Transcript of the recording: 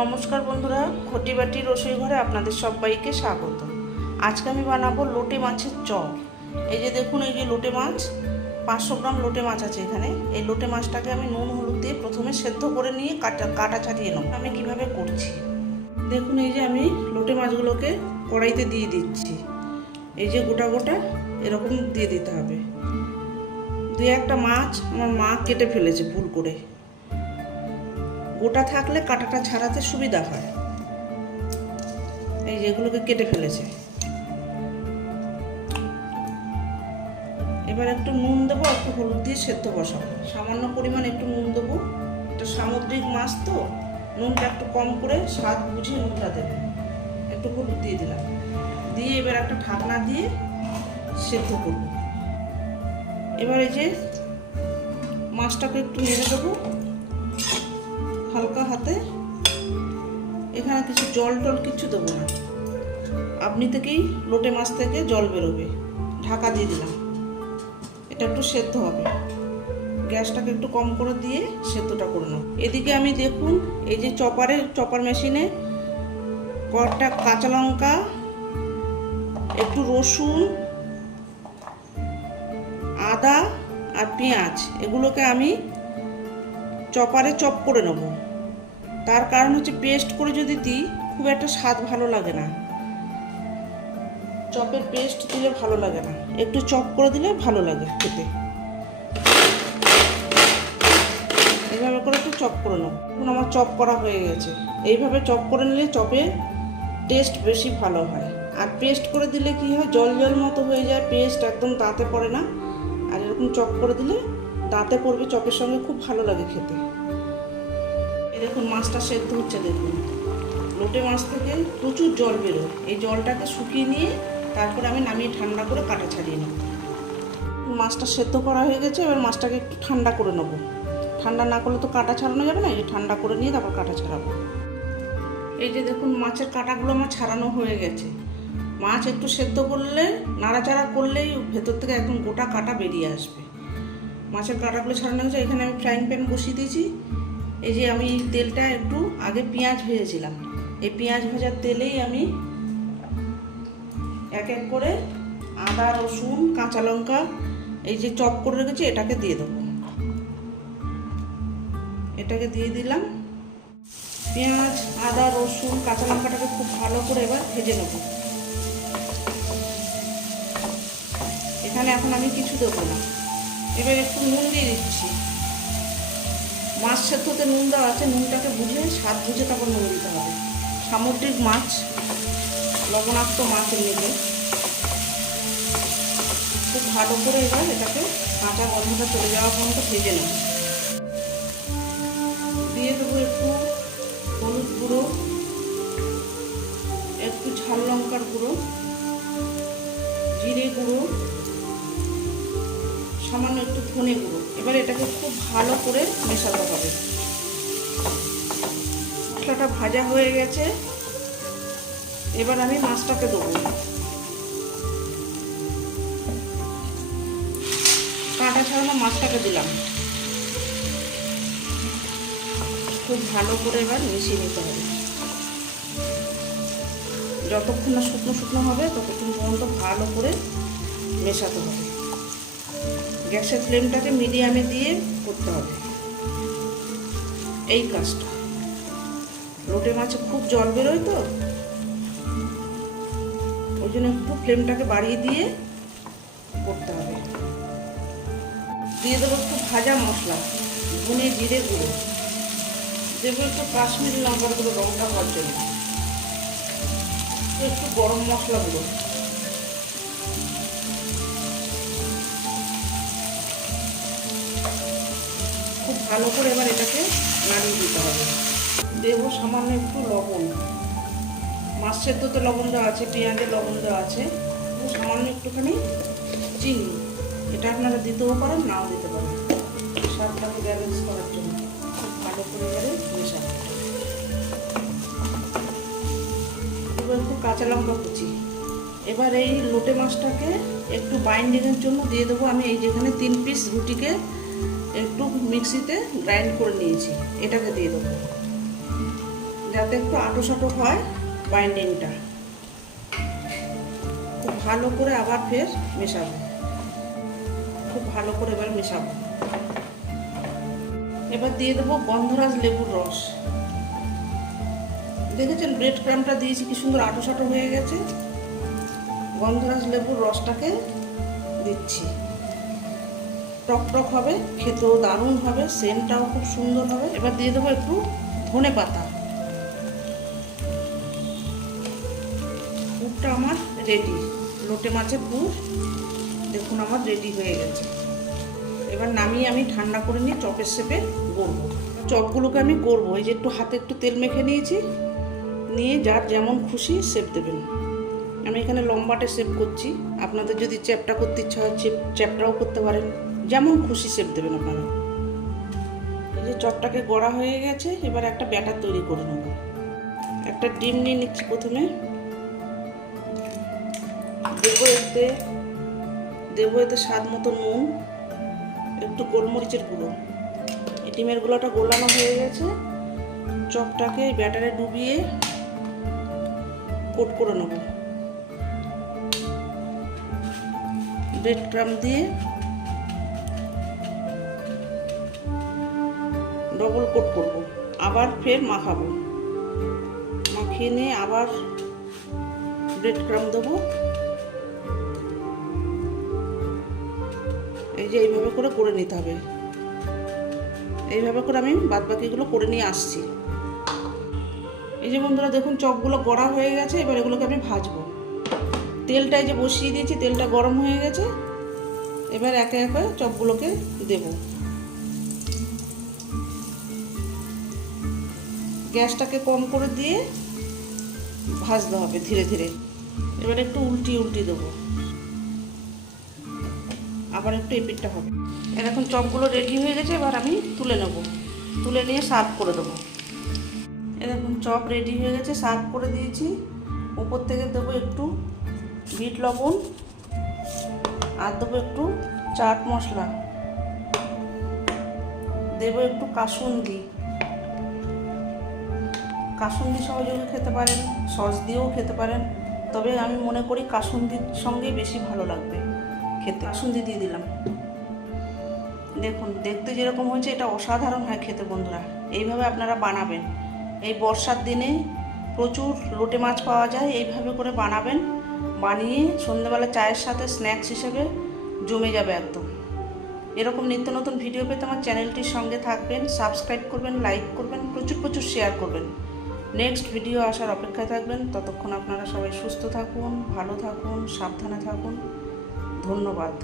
নমস্কার বন্ধুরা, ঘটিবাটি রসোই ঘরে আপনাদের সবাইকে স্বাগত। আজকে আমি বানাবো লোটে মাছের চপ। এই যে দেখুন, এই যে লোটে মাছ, 500 গ্রাম লোটে মাছ আছে এখানে। এই লোটে মাছটাকে আমি নুন হলুদ দিয়ে প্রথমে সেদ্ধ করে নিয়ে কাটা ছাড়িয়ে নেব। আমি কিভাবে করছি দেখুন। এই যে আমি লোটে মাছগুলোকে কড়াইতে দিয়ে দিচ্ছি। এই যে গোটা গোটা এরকম দিয়ে দিতে হবে। দুই একটা মাছ আমার মা কেটে ফেলেছে ভুল করে, গোটা থাকলে কাটাটা ছাড়াতে সুবিধা হয়। এই যেগুলোকে কেটে ফেলেছে। এবার একটু নুন দেবো, একটু হলুদ দিয়ে সেদ্ধ বসাবো। সামান্য পরিমাণ একটু নুন দেবো, এটা সামুদ্রিক মাছ তো নুনটা একটু কম করে স্বাদ বুঝিয়ে নুনটা দেবে। একটু হলুদ দিয়ে দিলাম, দিয়ে এবার একটা ঢাকনা দিয়ে সেদ্ধ করব। এবার এই যে মাছটাকে একটু নেড়ে দেবো হালকা হাতে। এখানে কিছু জল কিছু দেবো না, আপনি থেকেই লোটে মাছ থেকে জল বেরোবে। ঢাকা দিয়ে দিলাম, এটা একটু সেদ্ধ হবে। গ্যাসটাকে একটু কম করে দিয়ে সেদ্ধটা করে নেব। এদিকে আমি দেখুন, এই যে চপার মেশিনে কয়েকটা কাঁচা লঙ্কা, একটু রসুন, আদা আর পেঁয়াজ, এগুলোকে আমি চপারে চপ করে নেব। তার কারণ হচ্ছে পেস্ট করে যদি দিই খুব একটা স্বাদ ভালো লাগে না। চপের পেস্ট দিলে ভালো লাগে না, একটু চপ করে দিলে ভালো লাগে খেতে। এইভাবে করে একটু চপ করে নেব। এখন আমার চপ করা হয়ে গেছে। এইভাবে চপ করে নিলে চপে টেস্ট বেশি ভালো হয়। আর পেস্ট করে দিলে কি হয়, জল জল মতো হয়ে যায়, পেস্ট একদম দাঁতে পড়ে না। আর এরকম চপ করে দিলে দাঁতে পড়বে, চপের সঙ্গে খুব ভালো লাগে খেতে। এই দেখুন মাছটা সেদ্ধ হচ্ছে। দেখুন লোটে মাছ থেকে প্রচুর জল বেরোয়। এই জলটাকে শুকিয়ে নিয়ে তারপরে আমি নামিয়ে ঠান্ডা করে কাটা ছাড়িয়ে নেব। মাছটা সেদ্ধ করা হয়ে গেছে। এবার মাছটাকে একটু ঠান্ডা করে নেব। ঠান্ডা না করলে তো কাটা ছাড়ানো যাবে না। এই ঠান্ডা করে নিয়ে তারপর কাটা ছাড়াবো। এই যে দেখুন মাছের কাটাগুলো আমার ছাড়ানো হয়ে গেছে। মাছ একটু সেদ্ধ করলে, নাড়াচাড়া করলেই ভেতর থেকে একদম গোটা কাটা বেরিয়ে আসবে। মাছের কাটাগুলো ছাড়ানো হয়েছে। এখানে আমি ফ্রাইং প্যান বসিয়ে দিয়েছি। এই যে আমি তেলটা একটু আগে পেঁয়াজ ভেজেছিলাম, এই পেঁয়াজ ভাজার তেলেই আমি এক এক করে আদা, রসুন, কাঁচা লঙ্কা, এই যে চপ করে রেখেছি এটাকে দিয়ে দেবো। এটাকে দিয়ে দিলাম। পেঁয়াজ, আদা, রসুন, কাঁচা লঙ্কাটাকে খুব ভালো করে এবার ভেজে নেব। এখানে এখন আমি কিছু দেবো না। এবার একটু নুন দিয়ে দিচ্ছি। মাছ সেদ্ধতে নুন দেওয়া আছে, নুনটাকে বুঝে স্বাদ বুঝে তারপর নুন দিতে হবে। সামুদ্রিক মাছ, লবণাক্ত মাছ এমনিতে। খুব ভালো করে এবার এটাকে কাঁচা গন্ধটা চলে যাওয়া পর্যন্ত ভেজে নেব। দিয়ে দেবো একটু হলুদ গুঁড়ো, একটু ঝাল লঙ্কার গুঁড়ো, জিরে গুঁড়ো, সামান্য একটু ধনে গুঁড়ো। এবার এটাকে খুব ভালো করে মেশাতে হবে। মশলাটা ভাজা হয়ে গেছে। এবার আমি মাছটাকে দেবো। কাঁটা ছাড়ানো মাছটাকে দিলাম। খুব ভালো করে এবার মিশিয়ে নিতে হবে। যতক্ষণ না শুকনো শুকনো হবে ততক্ষণ পর্যন্ত ভালো করে মেশাতে হবে। গ্যাসের ফ্লেমটাকে মিডিয়ামে দিয়ে করতে হবে এই কাজটা। লোটে মাছে খুব জল বেরোয় তো, ওই জন্য একটু ফ্লেমটাকে বাড়িয়ে দিয়ে করতে হবে। দিয়ে দেবো একটু ভাজা মশলা, ধনে জিরে গুঁড়ো, দেবো একটু কাশ্মীরি লঙ্কার গুঁড়ো রঙটা হওয়ার জন্য, একটু গরম মশলা গুঁড়ো। খুব ভালো করে এবার এটাকে নাড়িয়ে দিতে হবে। দেবো সামান্য একটু লবণ। মাছ সেদ্ধতে লবণ দেওয়া আছে, পেঁয়াজে লবণ দেওয়া আছে। সামান্য একটুখানি চিনি, এটা আপনারা দিতেও পারেন, নাও দিতে পারেন, স্বাদটাকে ব্যালেন্স করার জন্য। খুব ভালো করে এবারে মেশাবো। এবার একটু কাঁচা লঙ্কা কুচি। এবার এই লোটে মাছটাকে একটু বাইন্ডিংয়ের জন্য দিয়ে দেবো আমি। এই যেখানে 3 পিস রুটিকে একটু মিক্সিতে গ্রাইন্ড করে নিয়েছি, এটাকে দিয়ে দেবো। যাতে একটু আঁটো সাঁটো হয় বাইন্ডিংটা। খুব ভালো করে আবার ফের মেশাবো, খুব ভালো করে এবার মেশাবো। এবার দিয়ে দেবো গন্ধরাজ লেবুর রস। দেখেছেন ব্রেড ক্রাম্বটা দিয়েছি কি সুন্দর আঁটো সাঁটো হয়ে গেছে। গন্ধরাজ লেবুর রসটাকে দিচ্ছি। টক টক হবে, খেতেও দারুণ হবে, সেন্টটাও খুব সুন্দর হবে। এবার দিয়ে দেবো একটু ধনে পাতা। পুরটা আমার রেডি, লোটে মাছের পুর দেখুন আমার রেডি হয়ে গেছে। এবার নামিয়ে আমি ঠান্ডা করে নিয়ে চপের শেপে গড়বো। চপগুলোকে আমি গড়বো, এই যে একটু হাতে একটু তেল মেখে নিয়েছি, নিয়ে যার যেমন খুশি শেপ দেবেন। আমি এখানে লম্বাটে শেপ করছি, আপনাদের যদি চ্যাপটা করতে ইচ্ছা হয় চ্যাপটাও করতে পারেন, যেমন খুশি শেপ দেবেন আপনারা। এই যে চপটাকে গড়া হয়ে গেছে, এবার একটা ব্যাটার তৈরি করে নেব। একটা ডিম নিয়ে নিচ্ছি প্রথমে, দেবো এতে স্বাদ মতো নুন, একটু গোলমরিচের গুঁড়ো। এই ডিমের গুঁড়োটা গোলানো হয়ে গেছে। চপটাকে ব্যাটারে ডুবিয়ে কোট করে নেব। ব্রেড ক্রাম্ব দিয়ে ডবল কোট করব, আবার ফের মাখাবো। মাখিয়ে নিয়ে আবার ব্রেড ক্রাম্ব দেবো। এই যে এইভাবে করে নিতে হবে। এইভাবে করে আমি বাদবাকিগুলো করে নিয়ে আসছি। এই যে বন্ধুরা দেখুন চপগুলো গড়া হয়ে গেছে। এবার এগুলোকে আমি ভাজবো। তেলটা এই যে বসিয়ে দিয়েছি, তেলটা গরম হয়ে গেছে। এবার একে একে চপগুলোকে দেব। গ্যাসটাকে কম করে দিয়ে ভাজতে হবে ধীরে ধীরে। এবার একটু উল্টি দেবো, আবার একটু এপিটটা হবে। এখন চপগুলো রেডি হয়ে গেছে, এবার আমি তুলে নেব। তুলে নিয়ে সার্ভ করে দেবো। এরকম চপ রেডি হয়ে গেছে, সার্ভ করে দিয়েছি। উপর থেকে দেবো একটু বিট লবণ, আর দেবো একটু চাট মশলা, দেবো একটু কাসুন্দি। কাসুন্দি সহযোগে খেতে পারেন, সস দিয়েও খেতে পারেন, তবে আমি মনে করি কাসুন্দির সঙ্গে বেশি ভালো লাগবে খেতে। কাসুন্দি দিয়ে দিলাম। দেখুন দেখতে যেরকম হয়েছে, এটা অসাধারণ হয় খেতে বন্ধুরা। এইভাবে আপনারা বানাবেন। এই বর্ষার দিনে প্রচুর লোটে মাছ পাওয়া যায়, এইভাবে করে বানাবেন। বানিয়ে সন্ধ্যেবেলা চায়ের সাথে স্ন্যাক্স হিসেবে জমে যাবে একদম। এরকম নিত্য নতুন ভিডিও পেতে আমার চ্যানেলটির সঙ্গে থাকবেন, সাবস্ক্রাইব করবেন, লাইক করবেন, প্রচুর শেয়ার করবেন। নেক্সট ভিডিও আসার অপেক্ষায় থাকবেন। ততক্ষণ আপনারা সবাই সুস্থ থাকুন, ভালো থাকুন, সাবধানে থাকুন। ধন্যবাদ।